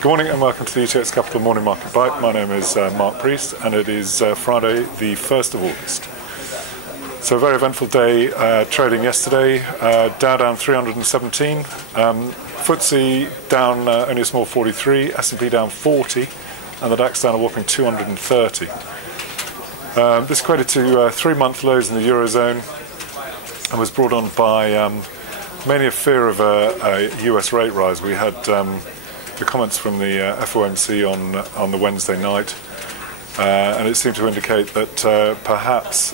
Good morning and welcome to the UTX Capital Morning Market Bite. My name is Mark Priest and it is Friday the 1st of August. So a very eventful day trading yesterday. Dow down 317, FTSE down only a small 43, S&P down 40 and the DAX down a whopping 230. This equated to 3-month lows in the Eurozone and was brought on by mainly a fear of a US rate rise. We had the comments from the FOMC on the Wednesday night, and it seemed to indicate that perhaps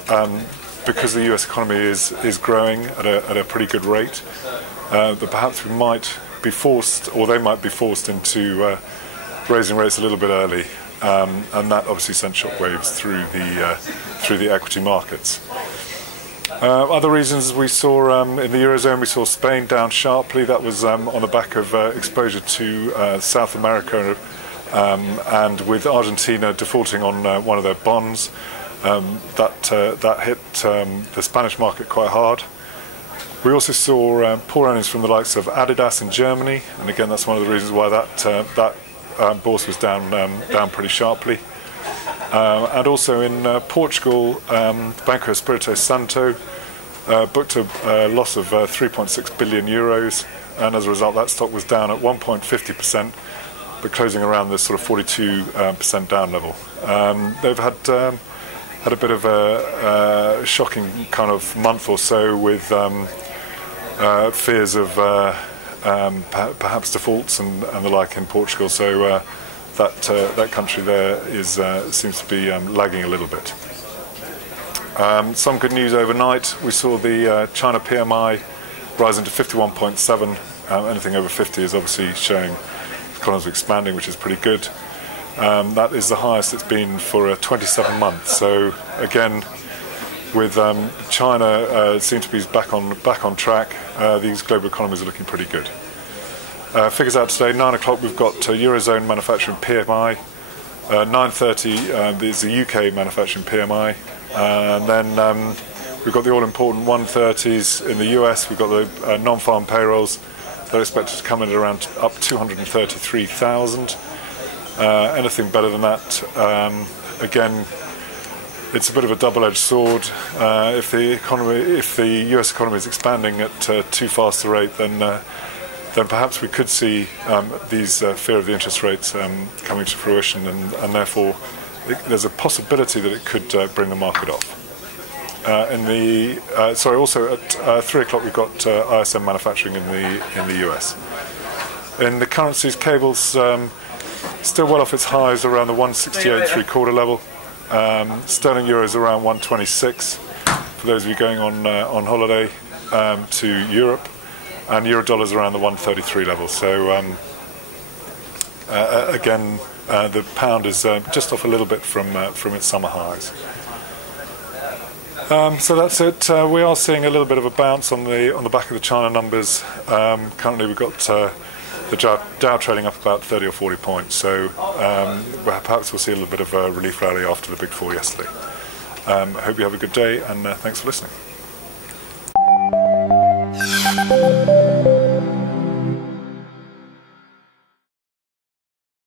because the US economy is growing at a pretty good rate, that perhaps we might be forced, or they might be forced into raising rates a little bit early, and that obviously sent shockwaves through the equity markets. Other reasons we saw in the Eurozone, we saw Spain down sharply. That was on the back of exposure to South America, and with Argentina defaulting on one of their bonds, that hit the Spanish market quite hard. We also saw poor earnings from the likes of Adidas in Germany, and again that's one of the reasons why that bourse was down pretty sharply. And also in Portugal, Banco Espírito Santo booked a loss of 3.6 billion euros, and as a result that stock was down at 1.50%, but closing around this sort of 42% down level. They've had a bit of a shocking kind of month or so with fears of perhaps defaults and the like in Portugal, so that country there seems to be lagging a little bit. Some good news overnight. We saw the China PMI rising to 51.7. Anything over 50 is obviously showing economies expanding, which is pretty good. That is the highest it's been for 27 months. So again, with China seem to be back on track, these global economies are looking pretty good. Figures out today, 9 o'clock we've got Eurozone manufacturing PMI, 9:30 is the UK manufacturing PMI, and then we've got the all-important 130s in the US. We've got the non-farm payrolls. They're expected to come in at around up 233,000. Anything better than that, again, it's a bit of a double-edged sword. If the US economy is expanding at too fast a rate, then perhaps we could see these fear of the interest rates coming to fruition, and therefore there's a possibility that it could bring the market off. Also at 3 o'clock we've got ISM manufacturing in the US. In the currencies, cables still well off its highs around the 168.75 level. Sterling euro is around 126 for those of you going on holiday to Europe. And euro dollar's around the 133 level. So again, the pound is just off a little bit from its summer highs. So that's it. We are seeing a little bit of a bounce on the back of the China numbers. Currently, we've got the Dow trading up about 30 or 40 points. So perhaps we'll see a little bit of a relief rally after the big fall yesterday. I hope you have a good day, and thanks for listening.